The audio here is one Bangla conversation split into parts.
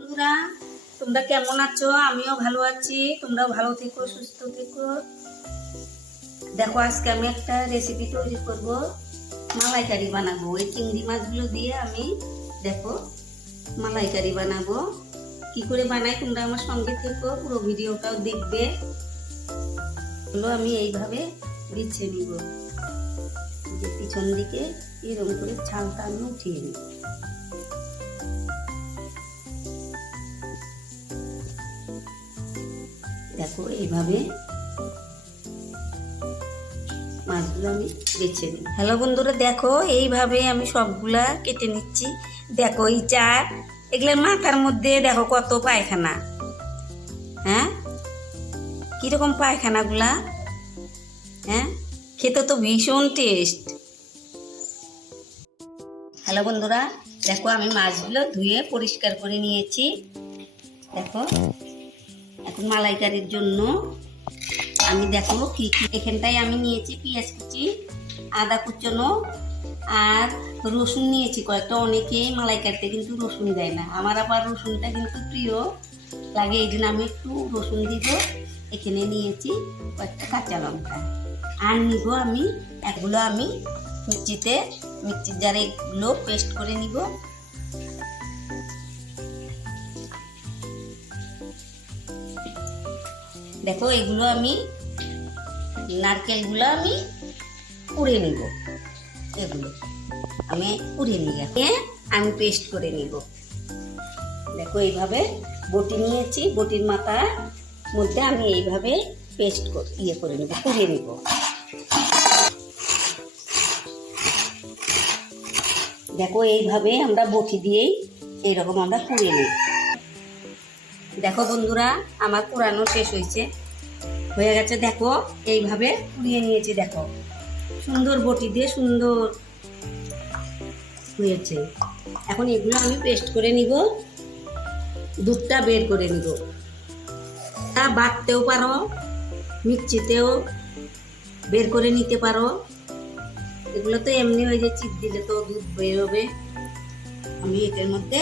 বন্ধুরা, তোমরা কেমন আছো? আমিও ভালো আছি। তোমরাও ভালো থেকো, সুস্থ থেকো। দেখো, আজকে আমি একটা রেসিপি তৈরি করব। মালাইকারি বানাবো। এই চিংড়ি মাছগুলো দিয়ে আমি দেখো মালাইকারি বানাবো। কি করে বানাই তোমরা আমার সঙ্গে থেকো, পুরো ভিডিওটাও দেখবে। এগুলো আমি এইভাবে বিছিয়ে নিব, যে পিছন দিকে এরকম করে ছালটা আমি উঠিয়ে নিব। দেখো এইভাবে মাছগুলো আমি বেছে নিই। হ্যালো বন্ধুরা, দেখো এইভাবে আমি সবগুলা কেটে নিচ্ছি। দেখো এই চার, এগুলোর মাথার মধ্যে দেখো কত পায়খানা। হ্যাঁ, কিরকম পায়খানাগুলা। হ্যাঁ, খেতে তো ভীষণ টেস্ট। হ্যালো বন্ধুরা, দেখো আমি মাছগুলো ধুয়ে পরিষ্কার করে নিয়েছি। দেখো এখন মালাইকারির জন্য আমি দেখো কি কি এখানটায় আমি নিয়েছি পেঁয়াজ কুচি, আদা কুচানো আর রসুন নিয়েছি কয়েকটা। অনেকেই মালাইকারিতে কিন্তু রসুন দেয় না, আমার আবার রসুনটা কিন্তু প্রিয় লাগে, এই জন্য আমি একটু রসুন দিব। এখানে নিয়েছি কয়েকটা কাঁচা লঙ্কা আর নিব আমি এগুলো আমি মিক্সির জারে এগুলো পেস্ট করে নিব। দেখো এগুলো আমি নারকেলগুলো আমি কুড়ে নিব। এগুলো আমি কুড়ে নিয়ে আমি পেস্ট করে নিব। দেখো এইভাবে বটি নিয়েছি, বটির মাথার মধ্যে আমি এইভাবে পেস্ট করে নিব, কুড়ে নিব। দেখো এইভাবে আমরা বটি দিয়েই এইরকম আমরা কুড়ে নিই। দেখো বন্ধুরা, আমার কুড়ানো শেষ হয়ে গেছে। দেখো এইভাবে কুড়িয়ে নিয়েছি। দেখো সুন্দর বটি দিয়ে সুন্দর হয়েছে। এখন এগুলো আমি পেস্ট করে নিব, দুধটা বের করে নিব। তা বাটতেও পারো, মিক্সিতেও বের করে নিতে পারো। এগুলো তো এমনি হয়ে যায়, চিপ দিলে তো দুধ বেরোবে। আমি এটার মধ্যে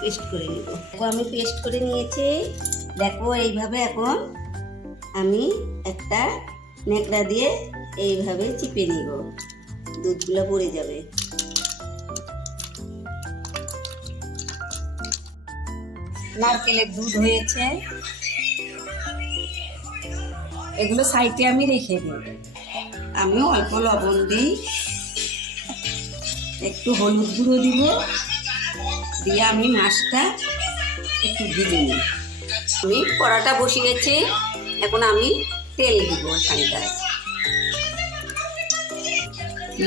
পেস্ট করে নিব। দেখো আমি পেস্ট করে নিয়েছি। দেখো এইভাবে এখন আমি একটা ন্যাকড়া দিয়ে এইভাবে চিপে নিব, দুধগুলো পড়ে যাবে। নারকেলের দুধ হয়েছে, এগুলো সাইডে আমি রেখে দিই। আমি অল্প লবণ দিই, একটু হলুদ গুঁড়ো দিব, দিয়ে আমি মাছটা একটু ভেজে নিই। আমি কড়াটা বসিয়েছি, এখন আমি তেল দিব। এখানটায়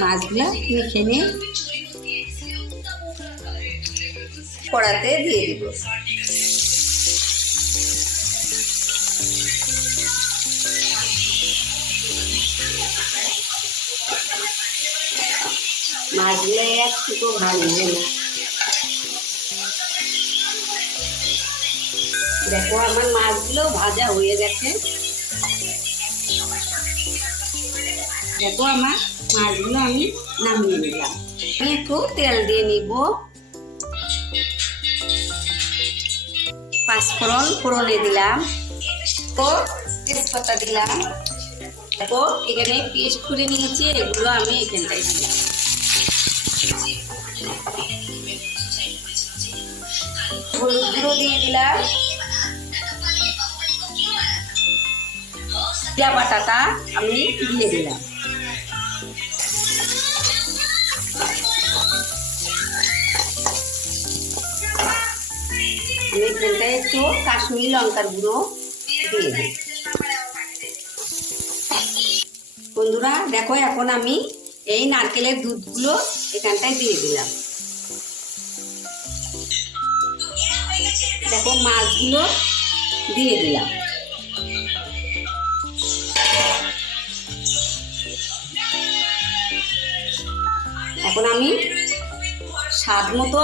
মাছগুলা মেখে নিয়ে কড়াতে দিয়ে দিব। মাছগুলো একটু ভাজবে না। দেখো আমার মাছগুলো ভাজা হয়ে গেছে। দেখো আমার মাছগুলো আমি নামিয়ে নিলাম। আমি একটু তেল দিয়ে নিব। পাঁচফোড়ন ফোড়নে দিলাম, তো তেজপাতা দিলাম। দেখো এখানে পেস্ট করে নিয়েছি, এগুলো আমি এখানটায় দিলাম। হলুদ গুঁড়ো দিয়ে দিলাম। জিরা বাটাটা আমি দিয়ে দিলাম। আমি এখানটায় একটু কাশ্মীরি লঙ্কার গুঁড়ো দিয়ে দিই। বন্ধুরা দেখো, এখন আমি এই নারকেলের দুধগুলো এখানটায় দিয়ে দিলাম। দেখো মাছগুলো দিয়ে দিলাম। এখন আমি স্বাদ মতো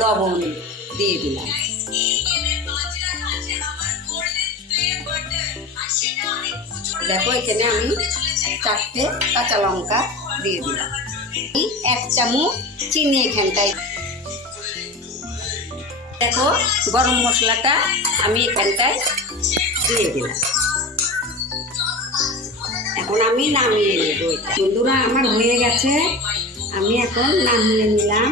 লবণ দিয়ে দিলাম। দেখো এখানে আমি 4টে কাঁচা লঙ্কা দিয়ে দিলাম। 1 চামচ চিনি এখানটায় দেখো গরম মশলাটা আমি এখানটায় দিয়ে দিলাম। এখন আমি নামিয়ে নেব। বন্ধুরা আমার হয়ে গেছে, আমি এখন নামিয়ে নিলাম।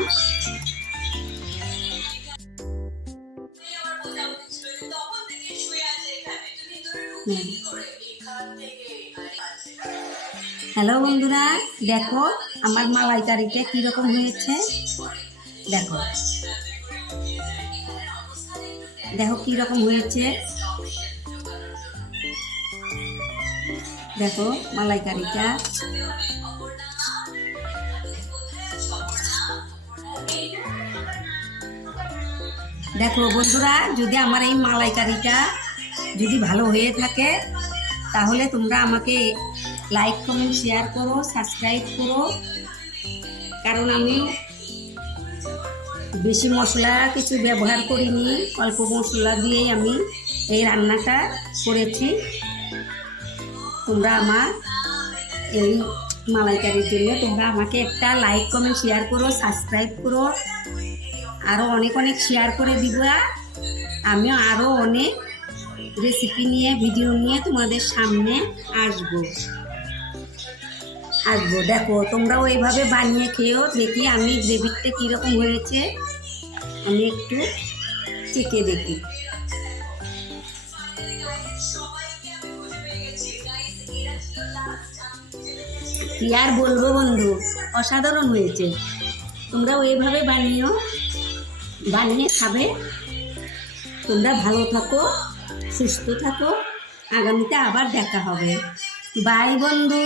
হ্যালো বন্ধুরা, দেখো আমার মালাইকারিটা কিরকম হয়েছে। দেখো দেখো কিরকম হয়েছে। দেখো মালাইকারিটা। দেখো বন্ধুরা, যদি আমার এই মালাইকারিটা যদি ভালো হয়ে থাকে তাহলে তোমরা আমাকে লাইক কমেন্ট শেয়ার করো, সাবস্ক্রাইব করো। কারণ আমি বেশি মশলা কিছু ব্যবহার করিনি, অল্প মশলা দিয়েই আমি এই রান্নাটা করেছি। তোমরা আমার এই মালাইকারির জন্য তোমরা আমাকে একটা লাইক কমেন্ট শেয়ার করো, সাবস্ক্রাইব করো। আরও অনেক অনেক শেয়ার করে দিবা। আমি আরও অনেক রেসিপি নিয়ে ভিডিও নিয়ে তোমাদের সামনে আসবো। দেখো তোমরাও এইভাবে বানিয়ে খেয়েও। দেখি আমি গ্রেভিটা কীরকম হয়েছে, আমি একটু চেখে দেখি। কি আর বলবো বন্ধু, অসাধারণ হয়েছে। তোমরাও এইভাবে বানিয়ে খাবে। তোমরা ভালো থাকো, সুস্থ থাকো। আগামীতে আবার দেখা হবে। বাই বন্ধু।